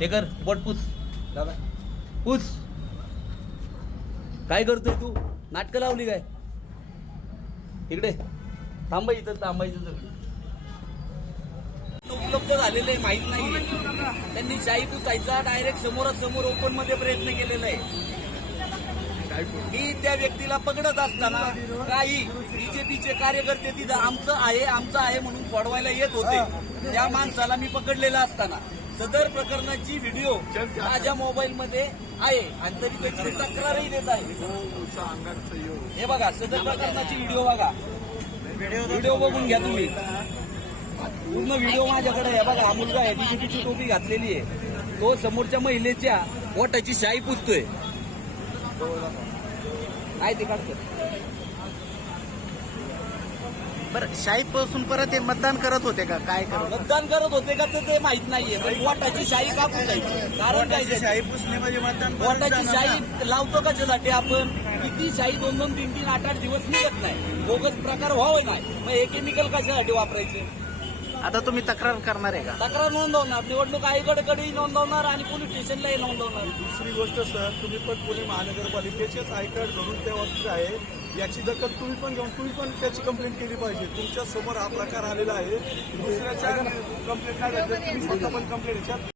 ते कर बोट पुस दादा पुस. काय करतोय तू? नाटकं लावली काय? इकडे थांबा, इथं थांबायचं सगळं. उपलब्ध झालेलं आहे माहित नाही. त्यांनी शाही पुसायचा डायरेक्ट समोरासमोर ओपन मध्ये प्रयत्न केलेला आहे. मी त्या व्यक्तीला पकडत असताना काही बीजेपीचे कार्यकर्ते तिथं आमचं आहे म्हणून सोडवायला येत होते. त्या माणसाला मी पकडलेला असताना सदर प्रकरणाची व्हिडिओ माझ्या मोबाईल मध्ये आहे आणि तरी त्याची तक्रारही देत आहे. हे बघा, सदर प्रकरणाची व्हिडिओ बघा, व्हिडिओ बघून घ्या तुम्ही. पूर्ण व्हिडिओ माझ्याकडे आहे. बघा, हा मुलगा आहे, बीजेपीची टोपी घातलेली आहे, तो समोरच्या महिलेच्या ओठाची शाई पुसतोय. काय ते काढतो? बरं, शाही पासून परत ते मतदान करत होते का? काय करत मतदान करत होते का ते माहित नाहीये. पण ओठाची शाई का पुसायची? कारण काय? शाही पुसणे म्हणजे मतदान ओठाची शाई लावतो कशासाठी आपण? किती शाई 2-2, 3-3, 8-8 दिवस निघत नाही. बोगस प्रकार व्हावे नाही, मग हे केमिकल कशासाठी वापरायचे? आता तुम्ही तक्रार करणार आहे का? तक्रार नोंदवणार, निवडणूक आयोगाकडे नोंदवणार आणि पोलीस स्टेशनलाही नोंदवणार. दुसरी गोष्ट सर, तुम्ही पण पुणे महानगरपालिकेचेच आयकर घडून त्या वरती आहे. याची दखल तुम्ही पण घेऊन तुम्ही पण त्याची कंप्लेंट केली पाहिजे. तुमच्या समोर हा प्रकार आलेला आहे. दुसऱ्याच्या कंप्लेंट नाही झाली, तुम्ही स्वतः पण कंप्लेंट याच्यात